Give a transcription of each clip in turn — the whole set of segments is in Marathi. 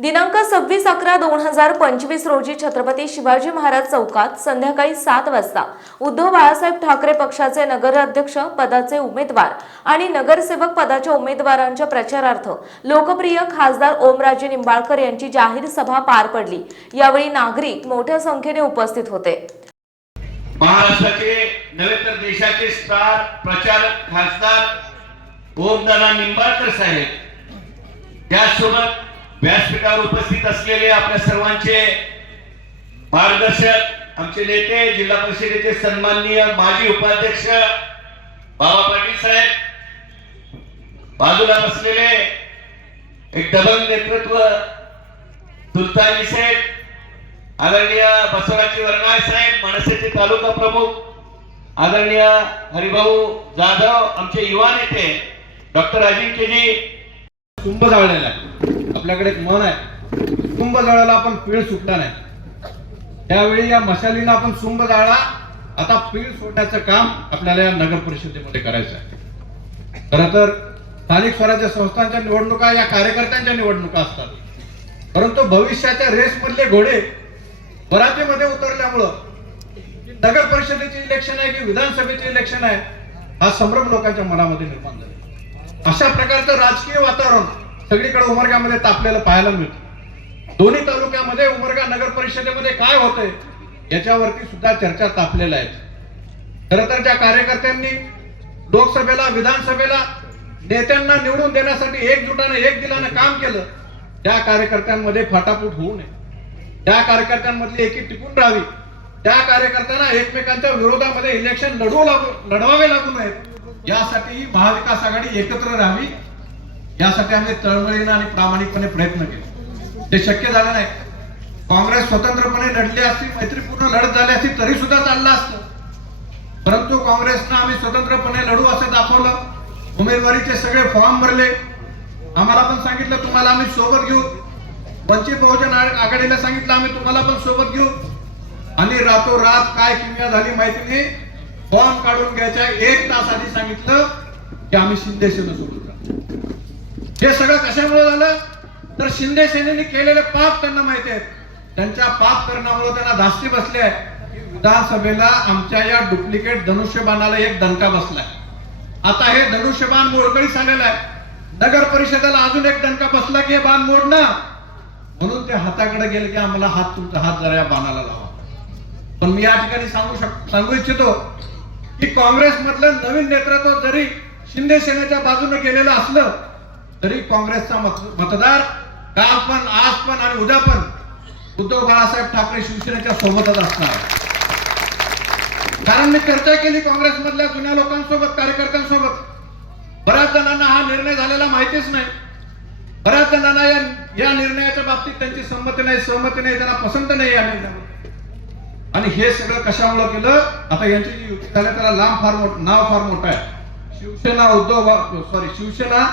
दिनांक 26/11/2025 रोजी छत्रपती शिवाजी महाराज चौकात संध्याकाळी 7 वाजता उद्धव बाळासाहेब ठाकरे पक्षाचे नगराध्यक्ष पदाचे उमेदवार आणि नगरसेवक पदाच्या उमेदवारांच्या प्रचारार्थ लोकप्रिय खासदार ओमराजे निंबाळकर यांची जाहीर सभा पार पडली। यावेळी नागरिक मोठ्या संख्येने उपस्थित होते। महाराष्ट्राचे नव्हे तर देशाचे स्टार प्रचारक खासदार ओमदादा निंबाळकर साहेब, त्यासोबत व्यासपीठावर उपस्थित असलेले आपल्या सर्वांचे मार्गदर्शक आमचे नेते जिल्हा परिषदेचे सन्माननीय माजी उपाध्यक्ष बाबा पाटील साहेब, बाजूला बसलेले एक दबंग नेतृत्व सुलतानी साहेब, आदरणीय बसवराजी वर्णाळ साहेब, मनसेचे तालुका प्रमुख आदरणीय हरिभाऊ जाधव, आमचे युवा नेते डॉक्टर अजिंक्यजी। कुंभ जाळलेला आपल्याकडे एक मन आहे, कुंभ जाळाला आपण पीळ सुटला नाही। त्यावेळी या मशालीनं आपण कुंभ जाळला, आता पीळ सोडण्याचं काम आपल्याला या नगर परिषदेमध्ये करायचं आहे। खरं तर स्थानिक स्वराज्य संस्थांच्या निवडणुका या कार्यकर्त्यांच्या निवडणुका असतात, परंतु भविष्याच्या रेस मधले घोडे बराचेमध्ये उतरल्यामुळं नगर परिषदेचे इलेक्शन आहे की विधानसभेचे इलेक्शन आहे हा संभ्रम लोकांच्या मनामध्ये निर्माण झाला। अशा प्रकारचं राजकीय वातावरण सगळीकडे उमरगामध्ये तापलेलं पाहायला मिळतं। दोन्ही तालुक्यामध्ये उमरगा नगर परिषदेमध्ये काय होतंय याच्यावरती सुद्धा चर्चा तापलेल्या आहेत। खरं तर ज्या कार्यकर्त्यांनी लोकसभेला विधानसभेला नेत्यांना निवडून देण्यासाठी एकजुटाने एक दिलानं काम केलं, त्या कार्यकर्त्यांमध्ये फाटाफूट होऊ नये, त्या कार्यकर्त्यांमधली एकी टिकून राहावी, त्या कार्यकर्त्यांना एकमेकांच्या विरोधामध्ये इलेक्शन लढवावे लागू नयेत, यासाठी ही महाविकास आघाडी एकत्र राहावी, यासाठी आम्ही तळमळीने आणि प्रामाणिकपणे प्रयत्न केले। ते शक्य झालं नाही। काँग्रेस स्वतंत्रपणे लढली असती, मैत्रीपूर्ण लढत झाली असती तरी सुद्धा चाललं असतं, परंतु काँग्रेसनं आम्ही स्वतंत्रपणे लढू असं दाखवलं। उमेदवारीचे सगळे फॉर्म भरले, आम्हाला पण सांगितलं तुम्हाला आम्ही सोबत घेऊ, वंचित बहुजन आघाडीला सांगितलं आम्ही तुम्हाला पण सोबत घेऊ, आणि रातोरात काय किमया झाली माहिती नाही, फॉर्म काढून घ्यायच्या 1 तास आधी सांगितलं की आम्ही शिंदे सेना सोबत राहतो। हे सगळं कशामुळे झालं तर शिंदे सेनेने केलेले पाप त्यांना माहिती आहेत, त्यांच्या पाप करण्यामुळे त्यांना धास्ती बसली आहे की विधानसभेला आमच्या या डुप्लिकेट धनुष्यबाणाला एक दणका बसलाय। आता हे धनुष्यबाण मोडकळीस आलेलं आहे, नगर परिषदेला अजून एक दणका बसला की हे बाण मोडणं, म्हणून ते हाताकडे गेले की आम्हाला तुमचा हात जरा या बाणाला लावा। पण मी या ठिकाणी सांगू इच्छितो की काँग्रेस मधलं नवीन नेतृत्व जरी शिंदे सेनेच्या बाजूने गेलेलं असलं तरी काँग्रेसचा मतदार काल पण आज पण आणि उद्या पण उद्धव बाळासाहेब ठाकरे शिवसेनेच्या सोबतच असणार। कारण मी चर्चा केली काँग्रेस मधल्या जुन्या लोकांसोबत, कार्यकर्त्यांसोबत, बऱ्याच जणांना हा निर्णय झालेला माहितीच नाही, बऱ्याच जणांना या निर्णयाच्या बाबतीत त्यांची सहमती नाही, त्यांना पसंत नाही या निर्णयामध्ये। आणि हे सगळं कशामुळे केलं, आता यांची जी युती झाली त्याला नाव फार मोठं आहे, शिवसेना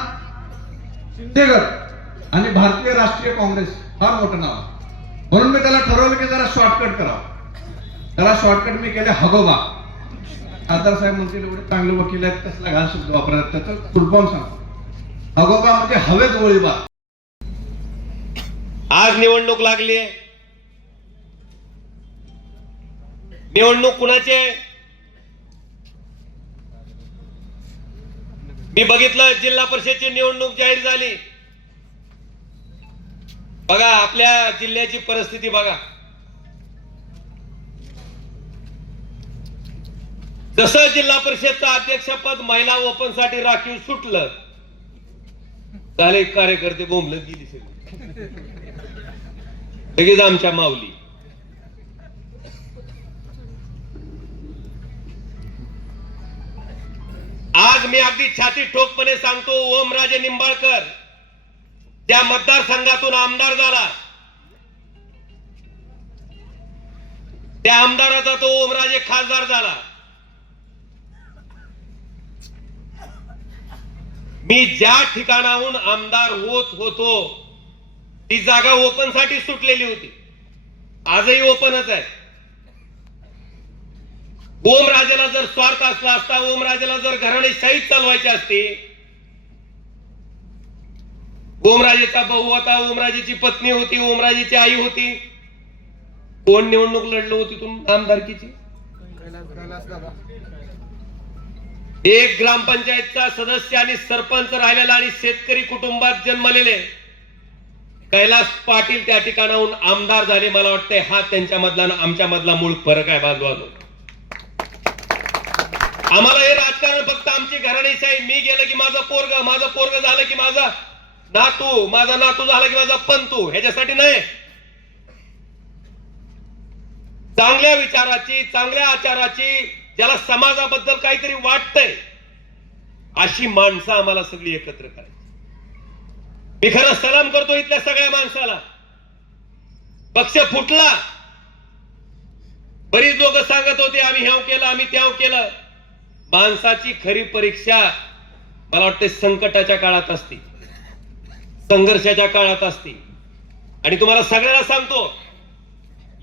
शिंदेगड आणि भारतीय राष्ट्रीय काँग्रेस, फार मोठं नाव। म्हणून मी त्याला ठरवलं की जरा शॉर्टकट करावं, त्याला शॉर्टकट मी केले हगोबा। खासदार साहेब म्हणतील एवढे चांगले वकील आहेत, कसला घाण शब्द वापरतात, त्याचं फुल फॉर्म सांग। हगोबा म्हणजे हवेत गोळीबार। आज निवडणूक लागली आहे, निवडणूक कुणाची? मी बघितलं जिल्हा परिषदेची निवडणूक जाहीर झाली, बघा आपल्या जिल्ह्याची परिस्थिती बघा। जसं जिल्हा परिषदचं अध्यक्षपद महिला ओपन साठी राखीव सुटलं, झाले कार्यकर्ते बोंबलत गेली सगळी, लगेच आमच्या माऊली। आज मी अगदी छाती ठोकपणे सांगतो, ओमराजे निंबाळकर त्या मतदारसंघातून आमदार झाला, त्या आमदाराचा तो ओमराजे खासदार झाला। मी ज्या ठिकाणाहून आमदार होत होतो ती जागा ओपन साठी सुटलेली होती, आजही ओपनच आहे। ओमराजेला जर स्वार्थ असला असता, ओमराजेला जर घराणेशाही चालवायची असती ओमराजेचा भाऊ होता, ओमराजेची पत्नी होती, ओमराजेची आई होती. कोण निवडणूक लढलं होती तिथून आमदारकीची? एक ग्रामपंचायतचा सदस्य आणि सरपंच राहिलेला आणि शेतकरी कुटुंबात जन्मलेले कैलास पाटील त्या ठिकाणाहून आमदार झाले. मला वाटतंय हा त्यांच्या मधला आणि आमच्या मधला मूळ फरक आहे बांधवांनो. आम्हाला हे राजकारण फक्त आमची घराणेशाही, मी गेलं की माझं पोरग झालं की माझा नातू झाला की माझा पंतू, ह्याच्यासाठी नाही. चांगल्या विचाराची, चांगल्या आचाराची, ज्याला समाजाबद्दल काहीतरी वाटतंय अशी माणसं आम्हाला सगळी एकत्र करायची. मी खरं सलाम करतो इथल्या सगळ्या माणसाला. पक्ष फुटला, बरीच लोक सांगत होते आम्ही ह्याव केलं, आम्ही त्याव केलं. माणसाची खरी परीक्षा मला वाटते संकटाच्या काळात असते, संघर्षाच्या काळात असते. आणि तुम्हाला सगळ्याला सांगतो,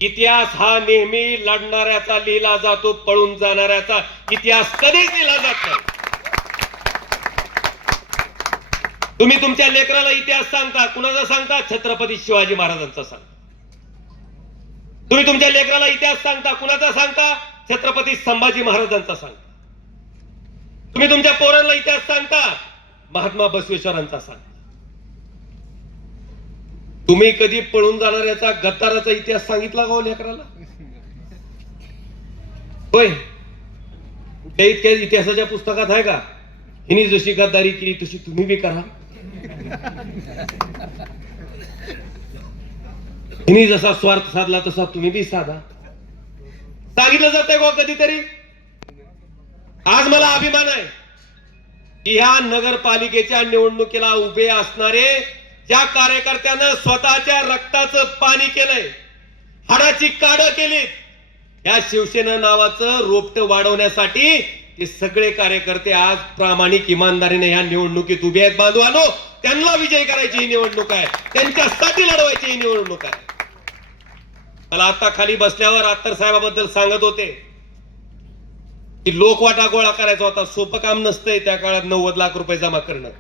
इतिहास हा नेहमी लढणाऱ्याचा लिहिला जातो, पळून जाणाऱ्याचा इतिहास कधीच लिहिला जात नाही. तुम्ही तुमच्या लेकराला इतिहास सांगता, कुणाचा सांगता? छत्रपती शिवाजी महाराजांचा सांगता. तुम्ही तुमच्या लेकराला इतिहास सांगता, कुणाचा सांगता? छत्रपती संभाजी महाराजांचा सांगता. तुम्ही तुमच्या पोरांना इतिहास सांगता, महात्मा बसवेश्वरांचा सांगता. तुम्ही कधी पळून जाणाऱ्याचा, गद्दाराचा इतिहास सांगितला का हो लेकराला? होय, कुठल्या इतक्या इतिहासाच्या पुस्तकात आहे का हिनी जशी गद्दारी केली तशी तुम्ही बी करा, हिनी जसा स्वार्थ साधला तसा तुम्ही बी साधा? सांगितलं जातंय का कधीतरी? आज मला अभिमान आहे की ह्या नगरपालिकेच्या निवडणुकीला उभे असणारे ज्या कार्यकर्त्यानं स्वतःच्या रक्ताचं पाणी केलंय, हाडाची काढं केलीत, या शिवसेना नावाचं रोपटं वाढवण्यासाठी ते सगळे कार्यकर्ते आज प्रामाणिक इमानदारीने ह्या निवडणुकीत उभे आहेत. बांधवानो, त्यांना विजय करायची ही निवडणूक आहे, त्यांच्यासाठी लढवायची ही निवडणूक आहे. मला आता खाली बसल्यावर अत्तर साहेबाबद्दल सांगत होते की लोकवाटा गोळा करायचा होता. सोपं काम नसतंय त्या काळात 90 लाख रुपये जमा करणं.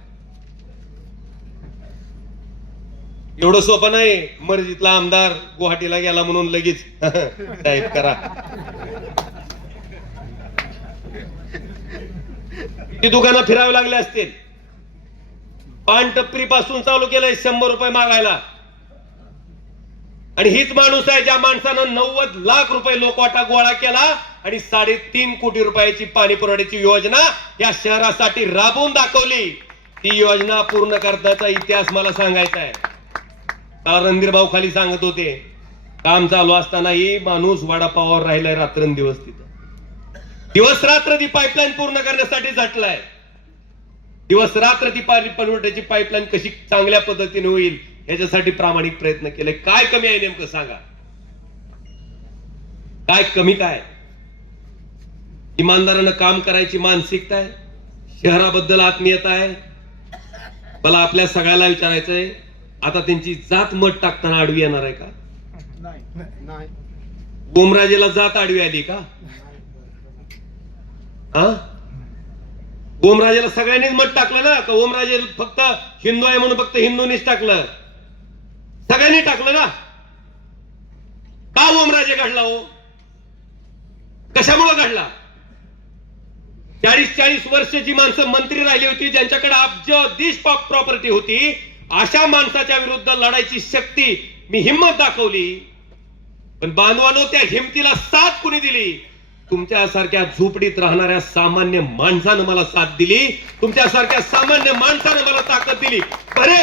एवढं सोपं नाही. मर्जीतला आमदार गुवाहाटीला गेला म्हणून लगेच साहेब करा. ती दुकानं फिरावी लागली असतील. पान टपरी पासून चालू केलंय 100 रुपये मागायला. आणि हीच माणूस आहे ज्या माणसानं 90 लाख रुपये लोकवाटा गोळा केला आणि 3.5 कोटी रुपयाची पाणी पुरवठ्याची योजना या शहरासाठी राबवून दाखवली. ती योजना पूर्ण करण्याचा इतिहास मला सांगायचा आहे. रणधीर भाऊ खाली सांगत होते, काम चालू असतानाही माणूस वडापावावर राहिलाय रात्रंदिवस. तिथं दिवस रात्र ती पाईपलाईन पूर्ण करण्यासाठी झटलाय. दिवस रात्र ती पाणी पुरवठ्याची पाईपलाईन कशी चांगल्या पद्धतीने होईल याच्यासाठी प्रामाणिक प्रयत्न केले. काय कमी आहे नेमकं सांगा? काय कमी? काय इमानदारानं काम करायची मानसिकता आहे, शहराबद्दल आत्मीयता आहे. मला आपल्या सगळ्याला विचारायचंय, आता त्यांची जात मत टाकताना आडवी येणार आहे का? नाही. ओमराजेला जात आडवी आली का? ओमराजेला सगळ्यांनीच मत टाकलं ना का? ओमराजे फक्त हिंदू आहे म्हणून फक्त हिंदूंनीच टाकलं? सगळ्यांनी टाकलं ना. का ओमराजे घडला हो? कशामुळे घडला? 40 वर्षाची माणसं मंत्री राहिली होती, ज्यांच्याकडे अब्जाधीश प्रॉपर्टी होती. अशा माणसाच्या विरुद्ध लढायची शक्ती मी हिंमत दाखवली. पण बांधवानो, त्या हिमतीला साथ कुणी दिली? तुमच्यासारख्या झोपडीत राहणाऱ्या सामान्य माणसानं मला साथ दिली. तुमच्यासारख्या सामान्य माणसानं मला ताकद दिली. बरे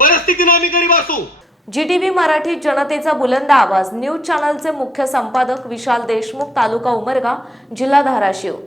परिस्थितीनं आम्ही गरीब असू. GTV मराठी जनतेचा बुलंद आवाज न्यूज चॅनलचे मुख्य संपादक विशाल देशमुख, तालुका उमरगा, जिल्हा धाराशिव.